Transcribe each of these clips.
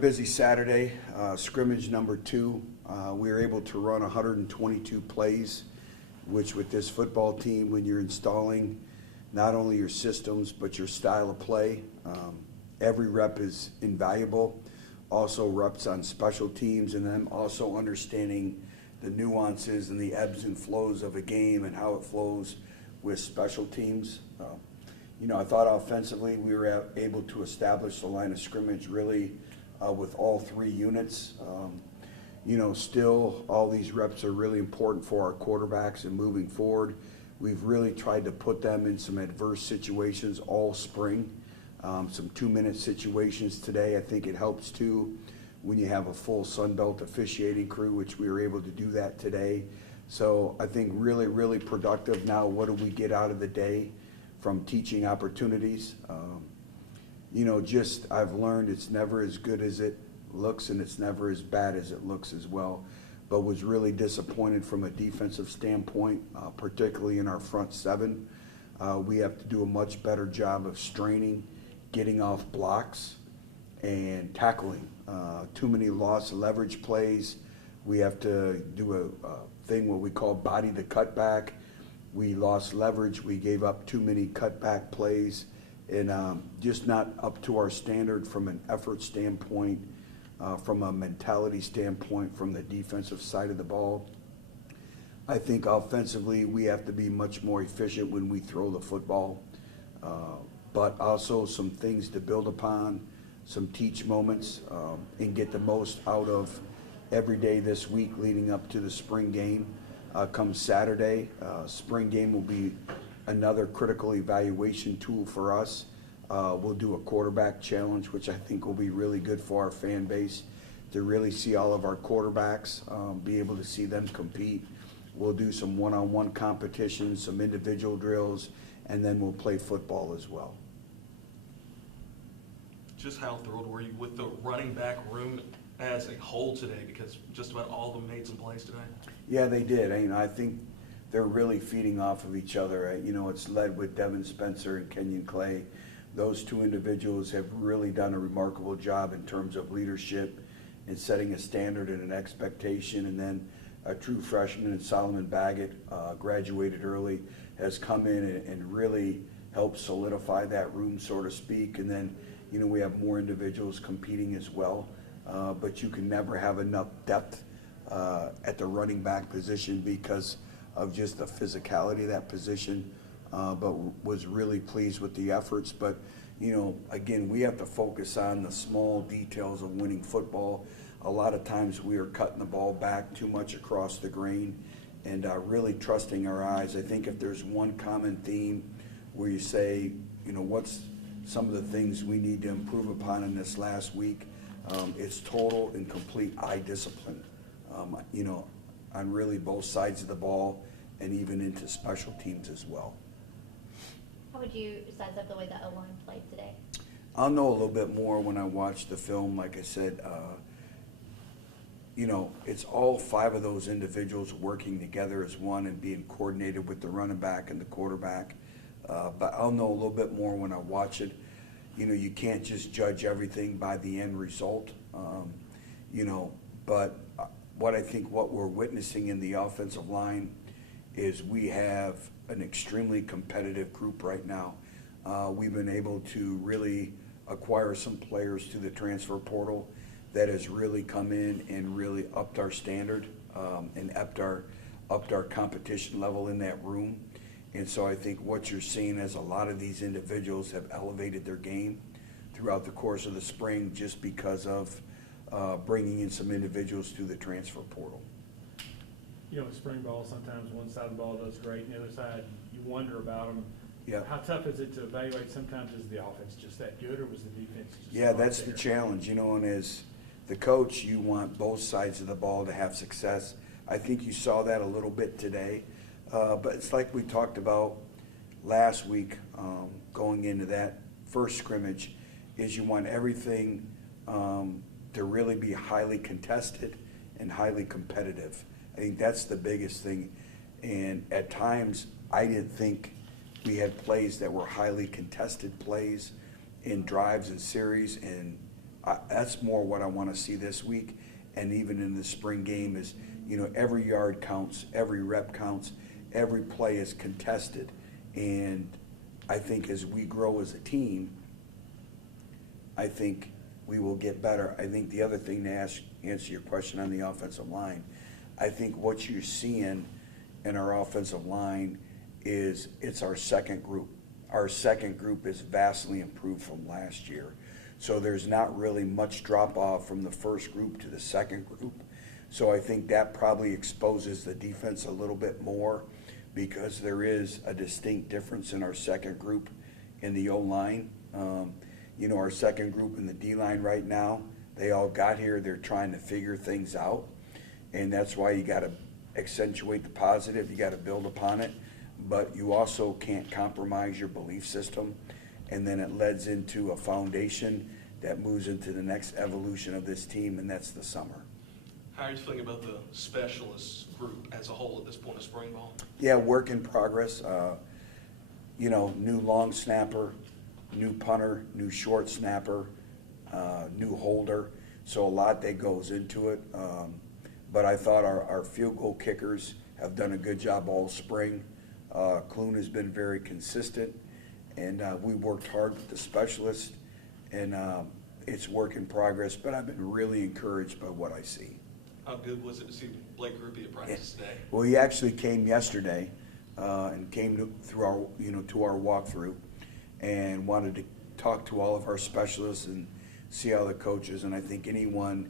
busy Saturday, scrimmage number 2. We were able to run 122 plays, which with this football team, when you're installing not only your systems but your style of play, every rep is invaluable. Also reps on special teams, and then also understanding the nuances and the ebbs and flows of a game and how it flows with special teams. I thought offensively we were able to establish the line of scrimmage really with all 3 units. Still all these reps are really important for our quarterbacks and moving forward. We've really tried to put them in some adverse situations all spring. Some 2-minute situations today. I think it helps too when you have a full Sun Belt officiating crew, which we were able to do that today. So I think really, really productive. Now what do we get out of the day from teaching opportunities? I've learned it's never as good as it looks, and it's never as bad as it looks as well. But was really disappointed from a defensive standpoint, particularly in our front 7. We have to do a much better job of straining, getting off blocks, and tackling. Too many loss leverage plays. We have to do a thing what we call body to cutback. We lost leverage. We gave up too many cutback plays, and just not up to our standard from an effort standpoint, from a mentality standpoint, from the defensive side of the ball. I think offensively we have to be much more efficient when we throw the football, but also some things to build upon, some teach moments, and get the most out of every day this week leading up to the spring game. Come Saturday, spring game will be another critical evaluation tool for us. We'll do a quarterback challenge, which I think will be really good for our fan base to really see all of our quarterbacks, be able to see them compete. We'll do some one-on-one competitions, some individual drills, and then we'll play football as well. Just how thrilled were you with the running back room as a whole today, because just about all of them made some plays today? Yeah, they did. I think they're really feeding off of each other. It's led with Devin Spencer and Kenyon Clay. Those 2 individuals have really done a remarkable job in terms of leadership and setting a standard and an expectation. And then a true freshman in Solomon Baggett, graduated early, has come in and really helped solidify that room, so to speak. And then, we have more individuals competing as well. But you can never have enough depth at the running back position because of just the physicality of that position. But was really pleased with the efforts. But, again, we have to focus on the small details of winning football. A lot of times we are cutting the ball back too much across the grain and really trusting our eyes. I think if there's one common theme where you say, what's some of the things we need to improve upon in this last week, it's total and complete eye discipline, on really both sides of the ball and even into special teams as well. How would you size up the way that O-line played today? I'll know a little bit more when I watch the film. Like I said, it's all 5 of those individuals working together as one and being coordinated with the running back and the quarterback. But I'll know a little bit more when I watch it. You can't just judge everything by the end result. But what I think what we're witnessing in the offensive line is we have an extremely competitive group right now. We've been able to really acquire some players through the transfer portal that has really come in and really upped our standard and upped our competition level in that room. And so I think what you're seeing is a lot of these individuals have elevated their game throughout the course of the spring just because of bringing in some individuals through the transfer portal. With spring ball, sometimes one side of the ball does great, and the other side, you wonder about them. Yeah. How tough is it to evaluate? Sometimes is the offense just that good, or was the defense just Yeah, that's the challenge. And as the coach, you want both sides of the ball to have success. I think you saw that a little bit today. But it's like we talked about last week, going into that first scrimmage, is you want everything to really be highly contested and highly competitive. I think that's the biggest thing. And at times, I didn't think we had plays that were highly contested plays in drives and series, and That's more what I want to see this week, and even in the spring game is, every yard counts, every rep counts, every play is contested. And I think as we grow as a team, I think we will get better. I think the other thing to answer your question on the offensive line, I think what you're seeing in our offensive line is it's our second group. Our second group is vastly improved from last year. So there's not really much drop off from the first group to the second group. So I think that probably exposes the defense a little bit more, because there is a distinct difference in our second group in the O-line. Our second group in the D-line right now, they all got here, they're trying to figure things out. And that's why you got to accentuate the positive, you got to build upon it, but you also can't compromise your belief system. And then it leads into a foundation that moves into the next evolution of this team, and that's the summer. How are you feeling about the specialist group as a whole at this point of spring ball? Yeah, work in progress. New long snapper, new punter, new short snapper, new holder. So a lot that goes into it. But I thought our field goal kickers have done a good job all spring. Clune has been very consistent, and we worked hard with the specialists, and it's work in progress, but I've been really encouraged by what I see. How good was it to see Blake Ruby at practice today? Well, he actually came yesterday and came to our walkthrough and wanted to talk to all of our specialists and see how the coaches. And I think anytime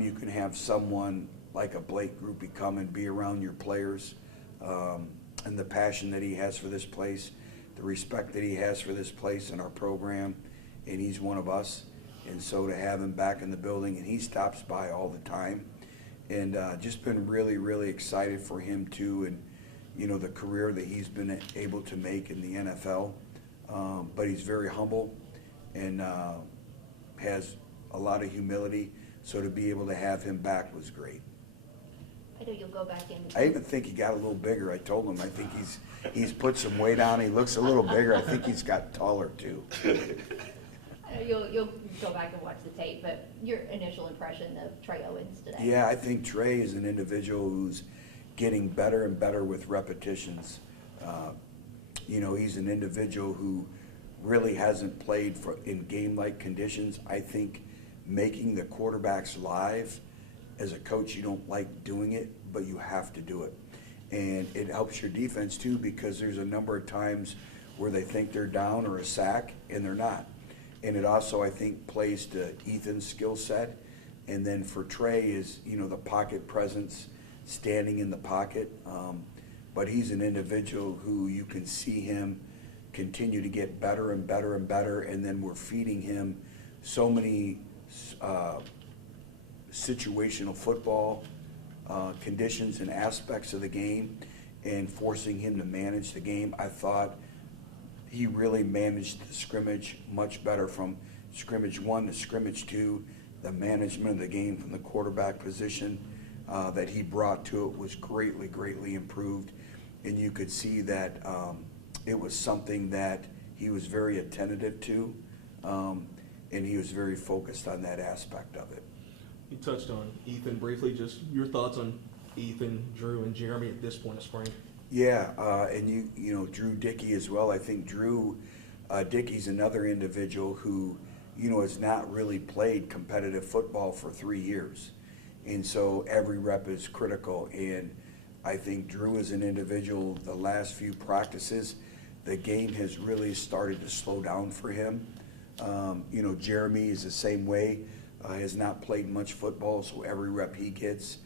you can have someone like a Blake Ruby come and be around your players, and the passion that he has for this place, the respect that he has for this place and our program, and he's one of us. And so to have him back in the building, and he stops by all the time, and just been really, really excited for him too, and the career that he's been able to make in the NFL. But he's very humble and has a lot of humility. So to be able to have him back was great. I know you'll go back in. I even think he got a little bigger. I told him I think he's put some weight on. He looks a little bigger. I think he's got taller too. I know you'll go back and watch the tape, but your initial impression of Trey Owens today? Yeah, I think Trey is an individual who's getting better and better with repetitions. He's an individual who really hasn't played in game-like conditions. I think making the quarterbacks live, as a coach, you don't like doing it, but you have to do it. And it helps your defense too, because there's a number of times where they think they're down or a sack, and they're not. And it also, I think, plays to Ethan's skill set. And then for Trey is, the pocket presence, standing in the pocket. But he's an individual who you can see him continue to get better and better and better. And then we're feeding him so many situational football conditions and aspects of the game, and forcing him to manage the game. I thought he really managed the scrimmage much better, from scrimmage 1 to scrimmage 2. The management of the game from the quarterback position that he brought to it was greatly, greatly improved. And you could see that it was something that he was very attentive to, and he was very focused on that aspect of it. You touched on Ethan briefly. Just your thoughts on Ethan, Drew, and Jeremy at this point of spring? Yeah, and Drew Dickey as well. I think Drew Dickey's another individual who, has not really played competitive football for 3 years. And so every rep is critical. And I think Drew is an individual, the last few practices, the game has really started to slow down for him. Jeremy is the same way, has not played much football, so every rep he gets.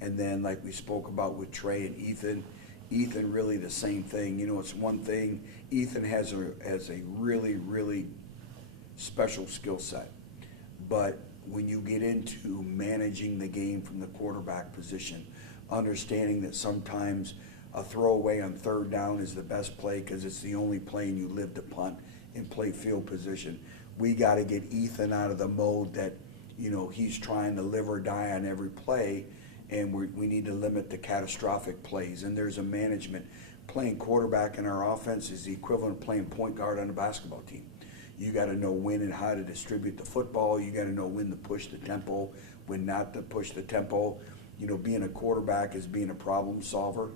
And then like we spoke about with Trey and Ethan really the same thing. It's one thing, Ethan has a really, really special skill set. But when you get into managing the game from the quarterback position, understanding that sometimes a throwaway on third down is the best play because it's the only play and you live to punt and play field position. We got to get Ethan out of the mode that, he's trying to live or die on every play, and we need to limit the catastrophic plays. And there's a management. Playing quarterback in our offense is the equivalent of playing point guard on a basketball team. You gotta know when and how to distribute the football. You gotta know when to push the tempo, when not to push the tempo. You know, being a quarterback is being a problem solver.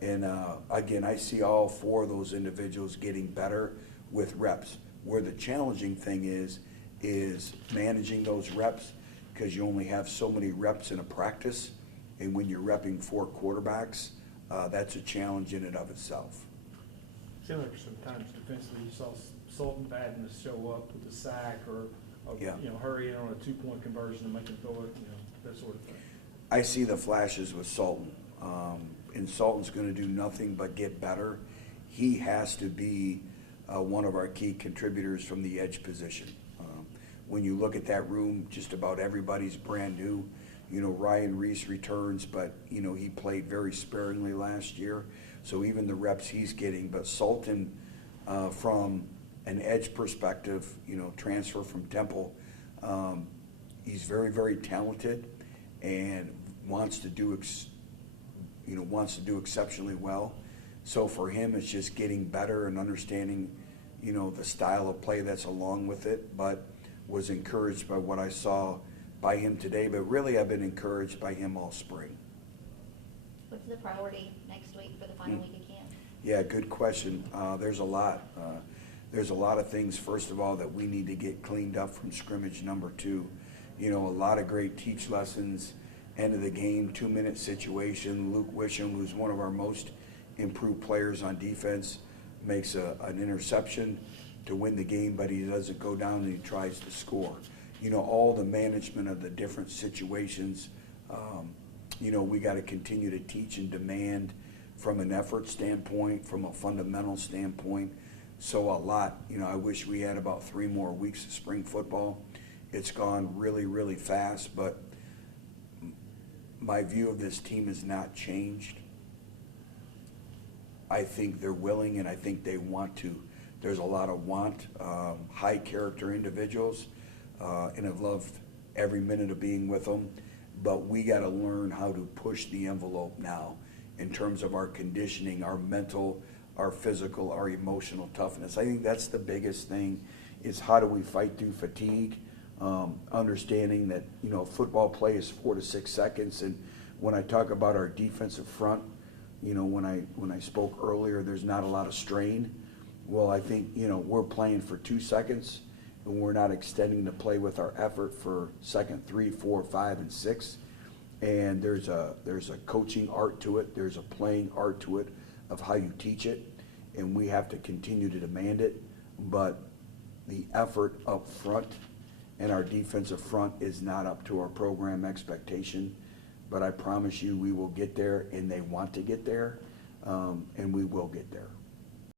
And again, I see all four of those individuals getting better with reps. Where the challenging thing is managing those reps, because you only have so many reps in a practice. And when you're repping four quarterbacks, that's a challenge in and of itself. Similar sometimes defensively, you saw Sultan Patton to show up with a sack or, Yeah. you know, hurry in on a 2-point conversion and make him throw it, you know, that sort of thing. I see the flashes with Sultan, and Sultan's going to do nothing but get better. He has to be one of our key contributors from the edge position. When you look at that room, just about everybody's brand new. You know, Ryan Reese returns, but, you know, he played very sparingly last year. So even the reps he's getting, but Sultan, from an edge perspective, you know, transfer from Temple, he's very, very talented and wants to do exceptionally well. So for him, it's just getting better and understanding, you know, the style of play that's along with it, but was encouraged by what I saw by him today, but really I've been encouraged by him all spring. What's the priority next week for the final week of camp? Yeah, good question. There's a lot. There's a lot of things, first of all, that we need to get cleaned up from scrimmage number 2. You know, a lot of great teach lessons, end of the game, 2-minute situation. Luke Wisham, who's one of our most improved players on defense, makes an interception to win the game, but he doesn't go down and he tries to score. You know, all the management of the different situations, you know, we got to continue to teach and demand from an effort standpoint, from a fundamental standpoint. So a lot, you know, I wish we had about 3 more weeks of spring football. It's gone really, really fast, but my view of this team has not changed. I think they're willing and I think they want to. There's a lot of high character individuals, and I've loved every minute of being with them. But we got to learn how to push the envelope now in terms of our conditioning, our mental, our physical, our emotional toughness. I think that's the biggest thing, is how do we fight through fatigue, understanding that, you know, football play is 4 to 6 seconds. And when I talk about our defensive front, you know, when I spoke earlier, there's not a lot of strain. Well, I think, you know, we're playing for 2 seconds, and we're not extending the play with our effort for second, 3, 4, 5, and 6. And there's a coaching art to it. There's a playing art to it of how you teach it, and we have to continue to demand it. But the effort up front and our defensive front is not up to our program expectation. But I promise you we will get there, and they want to get there, and we will get there.